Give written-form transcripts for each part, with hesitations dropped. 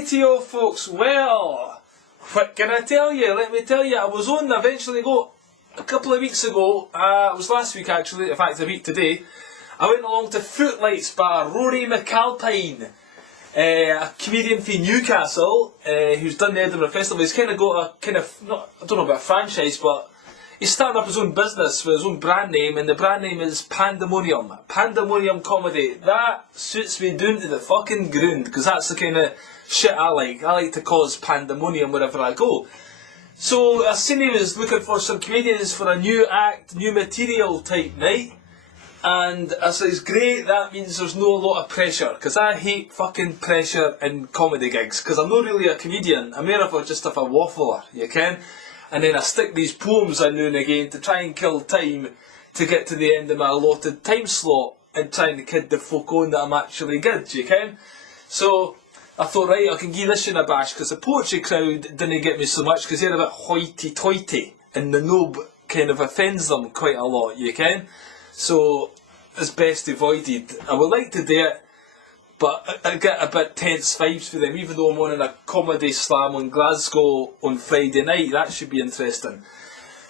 Rightio folks, well, what can I tell you? Let me tell you, I was on eventually a couple of weeks ago, it was last week actually, in fact a week today, I went along to Footlights by Rory McAlpine, a comedian from Newcastle, who's done the Edinburgh Festival. He's kind of got I don't know about a franchise, but he's starting up his own business with his own brand name, and the brand name is Pandemonium. Pandemonium Comedy. That suits me down to the fucking ground, because that's the kind of shit I like. I like to cause pandemonium wherever I go. So I seen he was looking for some comedians for a new act, new material type night. And I says, great, that means there's no lot of pressure, because I hate fucking pressure in comedy gigs, because I'm not really a comedian, I'm more of just a waffler, you can? And then I stick these poems in now and again to try and kill time to get to the end of my allotted time slot and trying to kid the folk on that I'm actually good, you can? So I thought, right, I can give this in a bash, because the poetry crowd didn't get me so much, because they're a bit hoity-toity, and the Nob kind of offends them quite a lot, you can? So it's best avoided. I would like to do it, but I get a bit tense vibes for them, even though I'm on a comedy slam on Glasgow on Friday night. That should be interesting.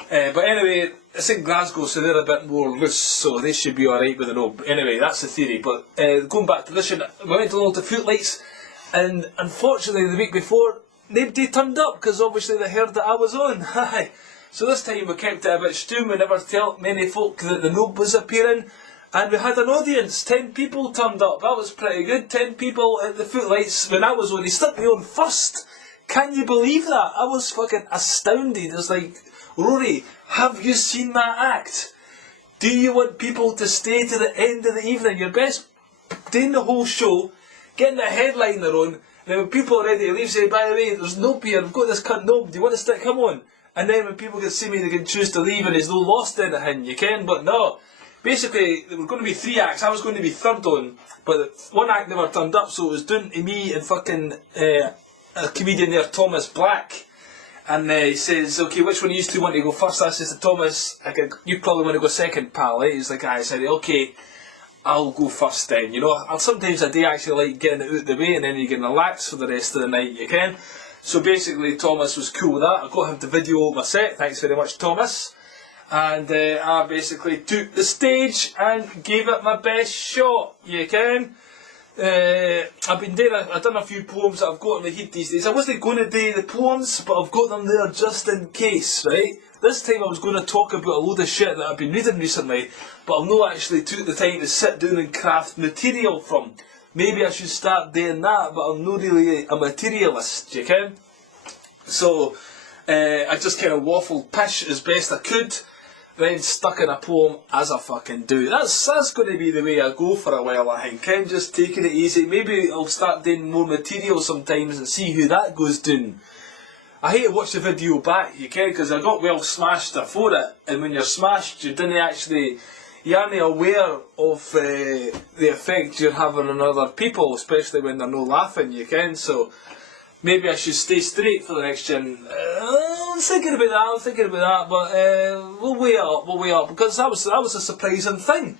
But anyway, it's in Glasgow, so they're a bit more loose, so they should be alright with the Nob. Anyway, that's the theory. But going back to this, we went along to Footlights, and unfortunately the week before, nobody turned up, because obviously they heard that I was on. So this time we kept it a bit stew. We never told many folk that the Nob was appearing. And we had an audience, 10 people turned up. That was pretty good, 10 people at the Footlights when I was on. He stuck me on first. Can you believe that? I was fucking astounded. It was like, Rory, have you seen my act? Do you want people to stay to the end of the evening? You're best doing the whole show, getting the headliner on, and then when people are ready to leave, say, by the way, there's Nob here, we've got this cunt Nob, do you want to stick him on? And then when people can see me, they can choose to leave and he's no lost anything, you can, but no. Basically, there were going to be 3 acts, I was going to be third on, but one act never turned up, so it was down to me and fucking a comedian there, Thomas Black. And he says, okay, which one of you two want to go first? I says to Thomas, you probably want to go second, pal, eh? He's like, I said, okay, I'll go first then, you know. Sometimes I do actually like getting it out of the way and then you can relax for the rest of the night, you can. So basically Thomas was cool with that. I got him to video my set, thanks very much Thomas. And I basically took the stage and gave it my best shot, you can. I've done a few poems that I've got in my head these days. I wasn't going to do the poems, but I've got them there just in case, right? This time I was going to talk about a load of shit that I've been reading recently, but I've not actually took the time to sit down and craft material from. Maybe I should start doing that, but I'm not really a materialist, you can? So, I just kind of waffled pish as best I could, then stuck in a poem as I fucking do. That's going to be the way I go for a while, I think. I'm just taking it easy. Maybe I'll start doing more material sometimes and see how that goes down. I hate to watch the video back, you can, because I got well smashed before it, and when you're smashed, you aren't aware of the effect you're having on other people, especially when they're not laughing, you can, so maybe I should stay straight for the next gen. I'm thinking about that, but we'll weigh it up, because that was a surprising thing.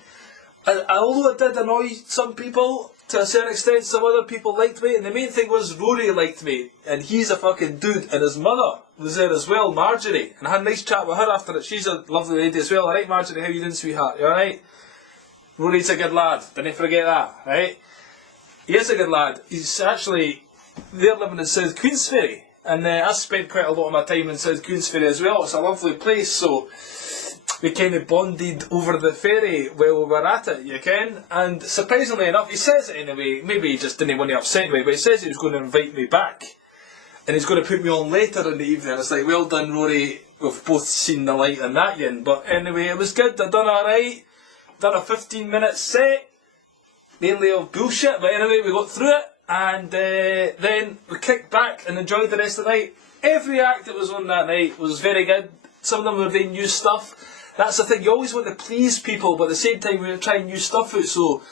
Although it did annoy some people, to a certain extent, some other people liked me, and the main thing was Rory liked me, and he's a fucking dude, and his mother was there as well, Marjorie, and I had a nice chat with her after it. She's a lovely lady as well. Alright Marjorie, how you doing, sweetheart? You alright? Rory's a good lad, didn't forget that, right? He is a good lad. He's actually, they're living in South Queensferry, and I spent quite a lot of my time in South Queensferry as well. It's a lovely place, so we kind of bonded over the ferry while we were at it, you can. And surprisingly enough, he says it anyway, maybe he just didn't want to upset me, but he says he was going to invite me back. And he's going to put me on later in the evening. It's like, well done Rory, we've both seen the light in that yin. But anyway, it was good, I done alright. Done a 15-minute set, mainly of bullshit, but anyway, we got through it. And then we kicked back and enjoyed the rest of the night. Every act that was on that night was very good. Some of them were doing new stuff. That's the thing, you always want to please people, but at the same time we're trying new stuff out, so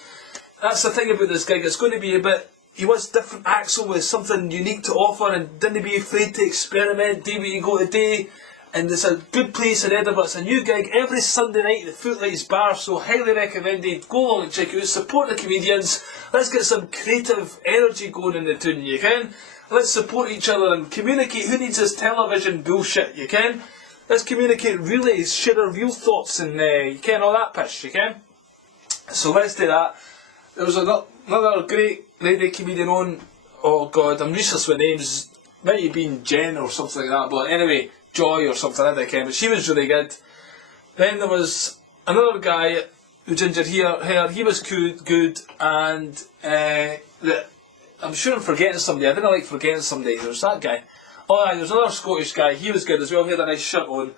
that's the thing about this gig. It's going to be a bit, he wants different acts on with something unique to offer, and didn't be afraid to experiment, do what you go today. And it's a good place in Edinburgh. It's a new gig every Sunday night at the Footlights bar, so highly recommended. Go along and check it out, support the comedians. Let's get some creative energy going in the tune, you can. let's support each other and communicate. Who needs this television bullshit, you can? Let's communicate really, share our real thoughts and you can, all that pish, you can? So let's do that. There was another great lady comedian on, oh god, I'm useless with names, might have been Jen or something like that, but anyway, Joy or something like that, but she was really good. Then there was another guy who ginger hair, he was good, and I'm sure I'm forgetting somebody, I didn't like forgetting somebody, there was that guy. Oh aye, there was another Scottish guy, he was good as well, he had a nice shirt on.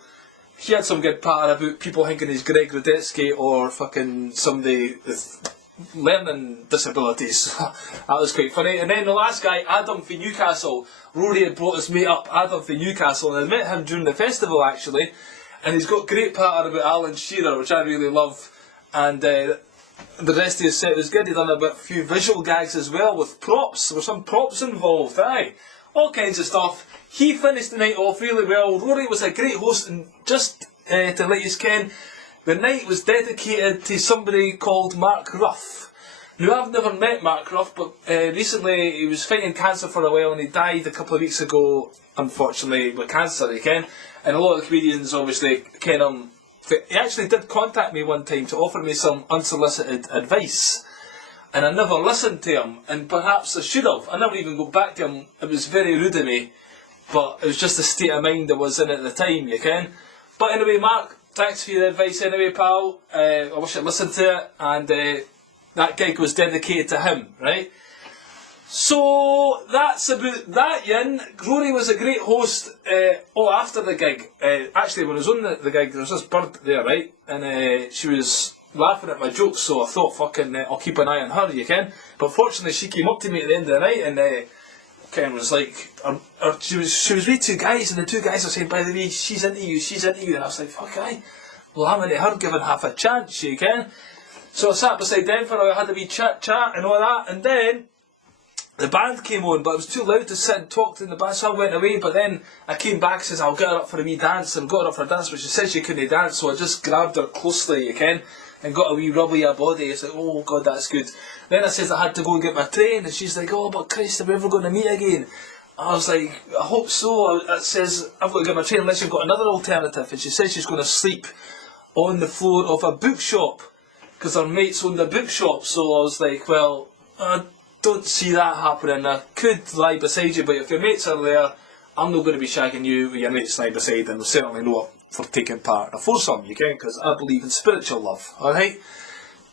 He had some good patter about people thinking he's Greg Rudetsky or fucking somebody with learning disabilities. That was quite funny. And then the last guy, Adam from Newcastle, Rory had brought his mate up, Adam from Newcastle, and I met him during the festival actually, and he's got great patter about Alan Shearer, which I really love, and the rest of his set was good. He done a few visual gags as well with props, there were some props involved, aye, all kinds of stuff. He finished the night off really well. Rory was a great host, and just to let you ken, the night was dedicated to somebody called Mark Ruff. Now I've never met Mark Ruff, but recently he was fighting cancer for a while and he died a couple of weeks ago, unfortunately, with cancer, you ken. And a lot of comedians obviously ken him. He actually did contact me one time to offer me some unsolicited advice. And I never listened to him, and perhaps I should have. I never even got back to him. It was very rude of me, but it was just the state of mind I was in at the time, you ken. But anyway, Mark, thanks for your advice anyway, pal. I wish I'd listened to it, and that gig was dedicated to him, right? So that's about that, Yin. Rory was a great host. After the gig, actually when I was on the gig, there was this bird there, right? And she was laughing at my jokes, so I thought, fucking, I'll keep an eye on her, you can. But fortunately, she came up to me at the end of the night and Ken was like, she was with two guys, and the two guys were saying, by the way, she's into you, and I was like, fuck aye. Well, I'm into her giving half a chance, you can. So I sat beside them for a while, had a wee chat and all that, and then the band came on, but it was too loud to sit and talk to the band, so I went away. But then I came back and says, I'll get her up for a wee dance, and got her up for a dance, but she said she couldn't dance, so I just grabbed her closely, you can, and got a wee rub of her body. It's like, oh god, that's good. Then I says I had to go and get my train, and she's like, oh, but Christ, are we ever going to meet again? I was like, I hope so. I says, I've got to get my train unless you've got another alternative. And she says she's going to sleep on the floor of a bookshop, because her mate's owned the bookshop. So I was like, well, I don't see that happening. I could lie beside you, but if your mates are there, I'm not going to be shagging you with your mates lying beside, and certainly not for taking part in a foursome, you can, because I believe in spiritual love, alright?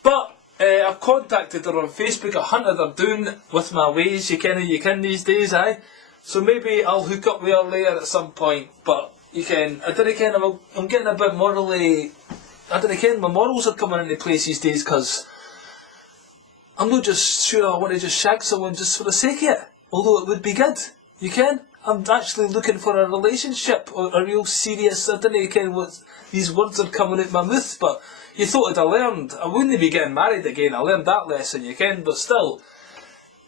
But I've contacted her on Facebook, I hunted her down with my ways, you can these days, aye? So maybe I'll hook up with her later at some point, but you can, I don't ken, I'm getting a bit morally, I don't ken, my morals are coming into place these days, because I'm not just sure I want to just shag someone just for the sake of it, although it would be good, you can. I'm actually looking for a relationship, or a real serious, I don't ken what these words are coming out my mouth, but you thought I'd have learned. I wouldn't be getting married again, I learned that lesson, you can, but still,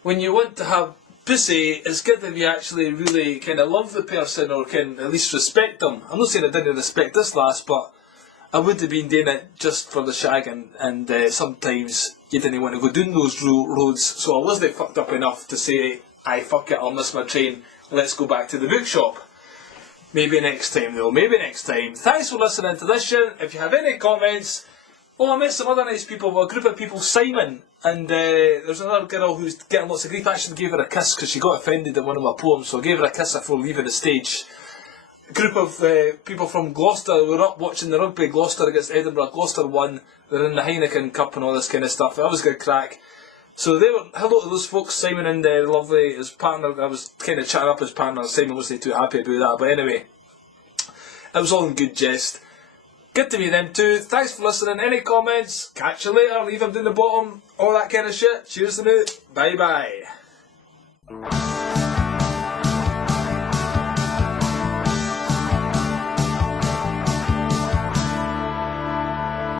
when you want to have pussy, it's good if you actually really kind of love the person, or can at least respect them. I'm not saying I didn't respect this lass, but I would have been doing it just for the shagging, and sometimes you didn't want to go down those roads, so I wasn't fucked up enough to say, aye, fuck it, I'll miss my train, let's go back to the bookshop. Maybe next time though, maybe next time. Thanks for listening to this shit. If you have any comments, I met some other nice people, a group of people, Simon, and there's another girl who's getting lots of grief. I actually gave her a kiss because she got offended in one of my poems, so I gave her a kiss before leaving the stage. A group of people from Gloucester were up watching the rugby, Gloucester against Edinburgh. Gloucester won, they're in the Heineken Cup and all this kind of stuff. That was good crack. So they were, hello to those folks, Simon and lovely, his partner, I was kind of chatting up his partner, Simon wasn't too happy about that, but anyway, it was all in good jest. Good to meet them too. Thanks for listening. Any comments? Catch you later. Leave them down the bottom. All that kind of shit. Cheers to me. Bye bye.